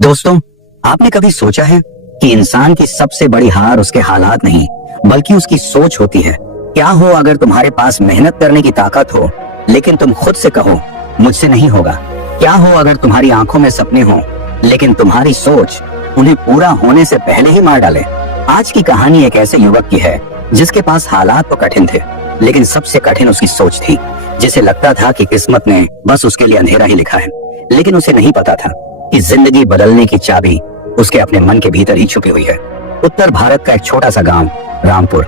दोस्तों, आपने कभी सोचा है कि इंसान की सबसे बड़ी हार उसके हालात नहीं बल्कि उसकी सोच होती है। क्या हो अगर तुम्हारे पास मेहनत करने की ताकत हो लेकिन तुम खुद से कहो मुझसे नहीं होगा। क्या हो अगर तुम्हारी आंखों में सपने हो लेकिन तुम्हारी सोच उन्हें पूरा होने से पहले ही मार डाले। आज की कहानी एक ऐसे युवक की है जिसके पास हालात तो कठिन थे लेकिन सबसे कठिन उसकी सोच थी। जिसे लगता था कि किस्मत ने बस उसके लिए अंधेरा ही लिखा है, लेकिन उसे नहीं पता था कि जिंदगी बदलने की चाबी उसके अपने मन के भीतर ही छुपी हुई है। उत्तर भारत का एक छोटा सा गांव रामपुर,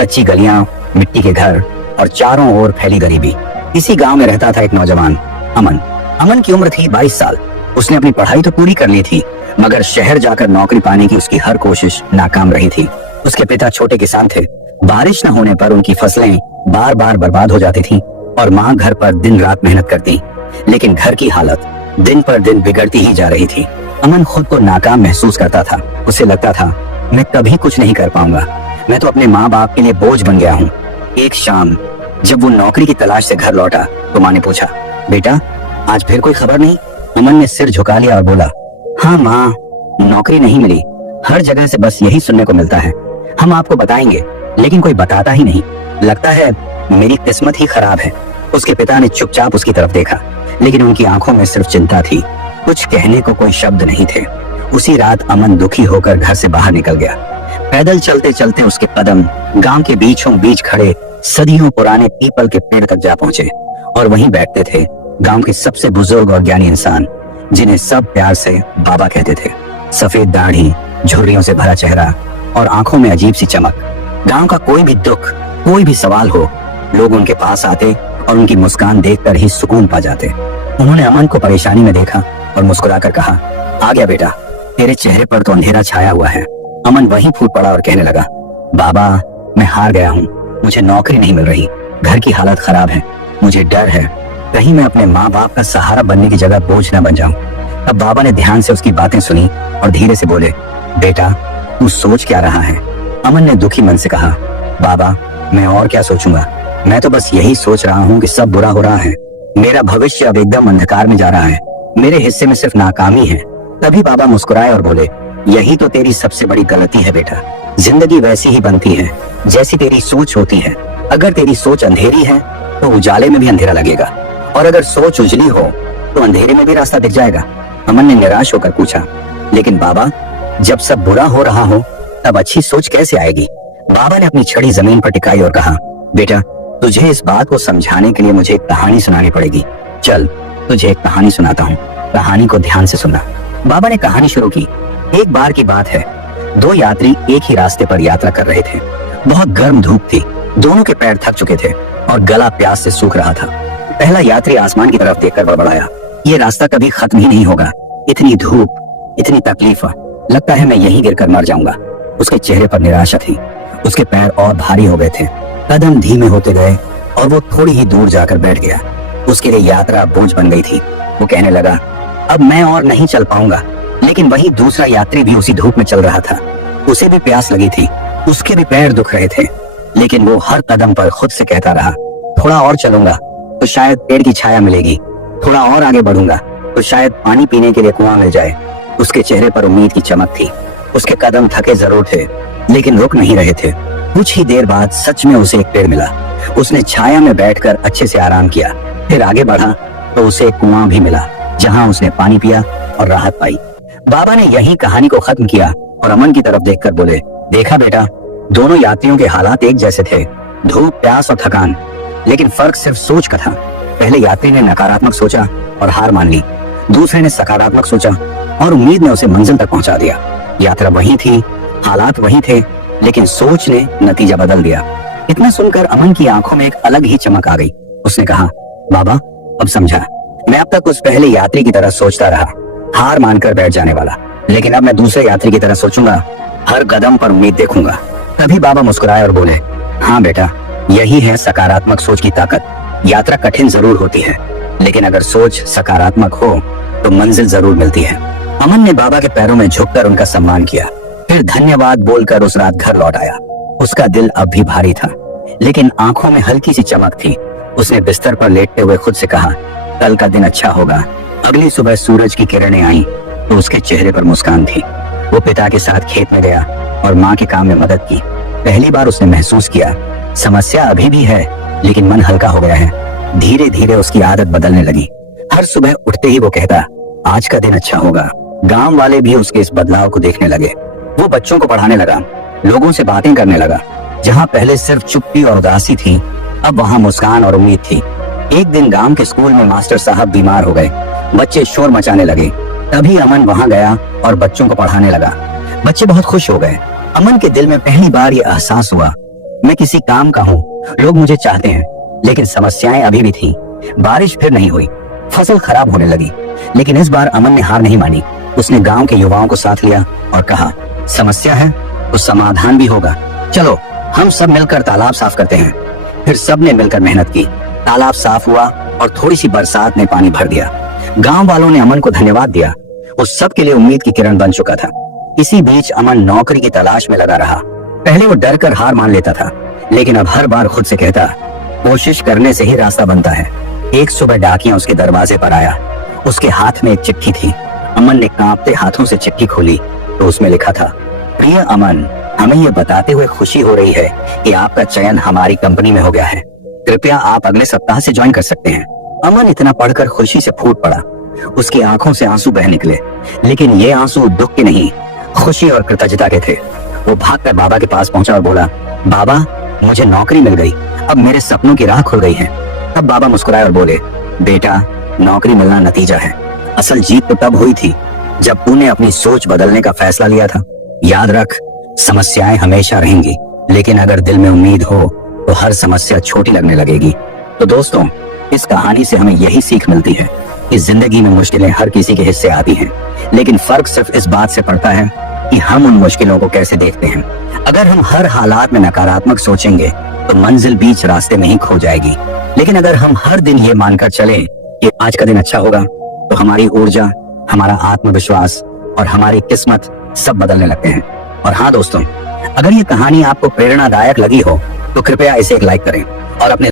कच्ची गलियां, मिट्टी के घर और चारों ओर फैली गरीबी। इसी गांव में रहता था एक नौजवान अमन। अमन की उम्र थी 22 साल। उसने अपनी पढ़ाई तो पूरी कर ली थी मगर शहर जाकर नौकरी पाने की उसकी हर कोशिश नाकाम रही थी। उसके पिता छोटे किसान थे। बारिश न होने पर उनकी फसलें बार बार बर्बाद हो जाती थी और माँ घर पर दिन रात मेहनत करती, लेकिन घर की हालत दिन पर दिन बिगड़ती ही जा रही थी। अमन खुद को नाकाम महसूस करता था। उसे लगता था मैं कभी कुछ नहीं कर पाऊंगा, मैं तो अपने माँ बाप के लिए बोझ बन गया हूँ। एक शाम जब वो नौकरी की तलाश से घर लौटा तो माँ ने पूछा, बेटा आज फिर कोई खबर नहीं? अमन ने सिर झुका लिया और बोला, हाँ माँ, नौकरी नहीं मिली। हर जगह से बस यही सुनने को मिलता है, हम आपको बताएंगे, लेकिन कोई बताता ही नहीं। लगता है मेरी किस्मत ही खराब है। उसके पिता ने चुपचाप उसकी तरफ देखा, लेकिन उनकी आंखों में सिर्फ चिंता थी। कुछ कहने को कोई शब्द नहीं थे। उसी रात अमन दुखी होकर घर से बाहर निकल गया। पैदल चलते चलते उसके कदम गांव के बीचों बीच खड़े सदियों पुराने पीपल के पेड़ तक जा पहुंचे और वहीं बैठते थे गांव के सबसे बुजुर्ग और ज्ञानी इंसान, जिन्हें सब प्यार से बाबा कहते थे। सफेद दाढ़ी, झुर्रियों से भरा चेहरा और आंखों में अजीब सी चमक। गांव का कोई भी दुख, कोई भी सवाल हो, लोग उनके पास आते और उनकी मुस्कान देखकर ही सुकून पा जाते। उन्होंने अमन को परेशानी में देखा और मुस्कुराकर कहा, आ गया बेटा, तेरे चेहरे पर तो अंधेरा छाया हुआ है। अमन वहीं फूट पड़ा और कहने लगा, बाबा मैं हार गया हूँ, मुझे नौकरी नहीं मिल रही, घर की हालत खराब है, मुझे डर है कहीं मैं अपने माँ बाप का सहारा बनने की जगह बोझ न बन जाऊं। अब बाबा ने ध्यान से उसकी बातें सुनी और धीरे से बोले, बेटा तू सोच क्या रहा है? अमन ने दुखी मन से कहा, बाबा मैं और क्या सोचूंगा, मैं तो बस यही सोच रहा हूँ कि सब बुरा हो रहा है, मेरा भविष्य अब एकदम अंधकार में जा रहा है, मेरे हिस्से में सिर्फ नाकामी है। तभी बाबा मुस्कुराए और बोले, यही तो तेरी सबसे बड़ी गलती है बेटा। जिंदगी वैसी ही बनती है जैसी तेरी सोच होती है। अगर तेरी सोच अंधेरी है तो उजाले में भी अंधेरा लगेगा, और अगर सोच उजली हो तो अंधेरे में भी रास्ता दिख जाएगा। अमन ने निराश होकर पूछा, लेकिन बाबा जब सब बुरा हो रहा हो तब अच्छी सोच कैसे आएगी? बाबा ने अपनी छड़ी जमीन पर टिकाई और कहा, बेटा तुझे इस बात को समझाने के लिए मुझे एक कहानी सुनानी पड़ेगी। चल तुझे एक कहानी सुनाता हूँ, कहानी को ध्यान से सुनना। बाबा ने कहानी शुरू की। एक बार की बात है, दो यात्री एक ही रास्ते पर यात्रा कर रहे थे। बहुत गर्म धूप थी, दोनों के पैर थक चुके थे और गला प्यास से सूख रहा था। पहला यात्री आसमान की तरफ देखकर बड़बड़ाया, ये रास्ता कभी खत्म ही नहीं होगा, इतनी धूप, इतनी तकलीफ, लगता है मैं यहीं गिरकर मर जाऊंगा। उसके चेहरे पर निराशा थी, उसके पैर और भारी हो गए थे, कदम धीमे होते गए और वो थोड़ी ही दूर जाकर बैठ गया। उसके लिए यात्रा बोझ बन गई थी। वो कहने लगा, अब मैं और नहीं चल पाऊंगा। लेकिन वही दूसरा यात्री भी उसी धूप में चल रहा था, उसे भी प्यास लगी थी, उसके भी पैर दुख रहे थे, लेकिन वो हर कदम पर खुद से कहता रहा, थोड़ा और चलूंगा तो शायद पेड़ की छाया मिलेगी, थोड़ा और आगे बढ़ूंगा तो शायद पानी पीने के लिए कुआं मिल जाए। उसके चेहरे पर उम्मीद की चमक थी। उसके कदम थके जरूर थे लेकिन रुक नहीं रहे थे। कुछ ही देर बाद सच में उसे एक पेड़ मिला। उसने छाया में बैठकर अच्छे से आराम किया, फिर आगे बढ़ा तो उसे एक कुआं भी मिला जहां उसने पानी पिया और राहत पाई। बाबा ने यही कहानी को खत्म किया और अमन की तरफ देखकर बोले, देखा बेटा, दोनों यात्रियों के हालात एक जैसे थे, धूप, प्यास और थकान, लेकिन फर्क सिर्फ सोच का था। पहले यात्री ने नकारात्मक सोचा और हार मान ली, दूसरे ने सकारात्मक सोचा और उम्मीद ने उसे मंजिल तक पहुंचा दिया। यात्रा वही थी, हालात वही थे, लेकिन सोच ने नतीजा बदल दिया। इतना सुनकर अमन की आंखों में एक अलग ही चमक आ गई। उसने कहा, बाबा अब समझा, मैं अब तक उस पहले यात्री की तरह सोचता रहा, हार मानकर बैठ जाने वाला, लेकिन अब मैं दूसरे यात्री की तरह सोचूंगा, हर कदम पर उम्मीद देखूंगा। तभी बाबा मुस्कुराए और बोले, हाँ बेटा, यही है सकारात्मक सोच की ताकत। यात्रा कठिन जरूर होती है, लेकिन अगर सोच सकारात्मक हो तो मंजिल जरूर मिलती है। अमन ने बाबा के पैरों में झुककर उनका सम्मान किया, फिर धन्यवाद बोलकर उस रात घर लौट आया। उसका दिल अब भी भारी था, लेकिन आंखों में हल्की सी चमक थी। उसने बिस्तर पर लेटते हुए खुद से कहा, कल का दिन अच्छा होगा। अगली सुबह सूरज की किरणें आईं तो उसके चेहरे पर मुस्कान थी। वो पिता के साथ खेत में गया और माँ के काम में मदद की। पहली बार उसने महसूस किया समस्या अभी भी है, लेकिन मन हल्का हो गया है। धीरे धीरे उसकी आदत बदलने लगी। हर सुबह उठते ही वो कहता, आज का दिन अच्छा होगा। गांव वाले भी उसके इस बदलाव को देखने लगे। वो बच्चों को पढ़ाने लगा, लोगों से बातें करने लगा। जहाँ पहले सिर्फ चुप्पी और उदासी थी, अब वहाँ मुस्कान और उम्मीद थी। एक दिन गांव के स्कूल में मास्टर साहब बीमार हो गए। बच्चे शोर मचाने लगे। तभी अमन वहाँ गया और बच्चों को पढ़ाने लगा। बच्चे बहुत खुश हो गए। अमन के दिल में पहली बार ये एहसास हुआ, मैं किसी काम का हूँ, लोग मुझे चाहते हैं। लेकिन समस्याएं अभी भी थी। बारिश फिर नहीं हुई, फसल खराब होने लगी। लेकिन इस बार अमन ने हार नहीं मानी। उसने गांव के युवाओं को साथ लिया और कहा, समस्या है तो समाधान भी होगा। चलो हम सब मिलकर तालाब साफ करते हैं। फिर सबने मिलकर मेहनत की। तालाब साफ हुआ और थोड़ी सी बरसात ने पानी भर दिया। गांव वालों ने अमन को धन्यवाद दिया। उस सब के लिए उम्मीद की किरण बन चुका था। इसी बीच अमन नौकरी की तलाश में लगा रहा। पहले वो डर कर हार मान लेता था, लेकिन अब हर बार खुद से कहता, कोशिश करने से ही रास्ता बनता है। एक सुबह डाकिया उसके दरवाजे पर आया। उसके हाथ में एक चिट्ठी थी। अमन ने कांपते हाथों से चिट्ठी खोली तो उसमें लिखा था, प्रिय अमन, हमें ये बताते हुए खुशी हो रही है कि आपका चयन हमारी कंपनी में हो गया है। कृपया आप अगले सप्ताह से ज्वाइन कर सकते हैं। अमन इतना पढ़कर खुशी से फूट पड़ा। उसकी आंखों से आंसू बह निकले, लेकिन ये आंसू दुख के नहीं, खुशी और कृतज्ञता के थे। वो भागकर बाबा के पास पहुंचा और बोला, बाबा, मुझे नौकरी मिल गई, अब मेरे सपनों की राह खुल गई है। तब बाबा मुस्कुराए और बोले, बेटा, नौकरी मिलना नतीजा है, असल जीत तो तब हुई थी जब तूने अपनी सोच बदलने का फैसला लिया था। याद रख, समस्याएं हमेशा रहेंगी, लेकिन अगर दिल में उम्मीद हो तो हर समस्या छोटी लगने लगेगी। तो दोस्तों, इस कहानी से हमें यही सीख मिलती है कि जिंदगी में मुश्किलें हर किसी के हिस्से आती हैं, लेकिन फर्क सिर्फ इस बात से पड़ता है कि हम उन मुश्किलों को कैसे देखते हैं। अगर हम हर हालात में नकारात्मक सोचेंगे तो मंजिल बीच रास्ते में ही खो जाएगी। लेकिन अगर हम हर दिन ये मानकर चलें कि आज का दिन अच्छा होगा, तो हमारी ऊर्जा, हमारा आत्मविश्वास और हमारी किस्मत सब बदलने लगते हैं। और हाँ दोस्तों, अगर ये कहानी आपको प्रेरणादायक लगी हो तो कृपया इसे एक लाइक करें और अपने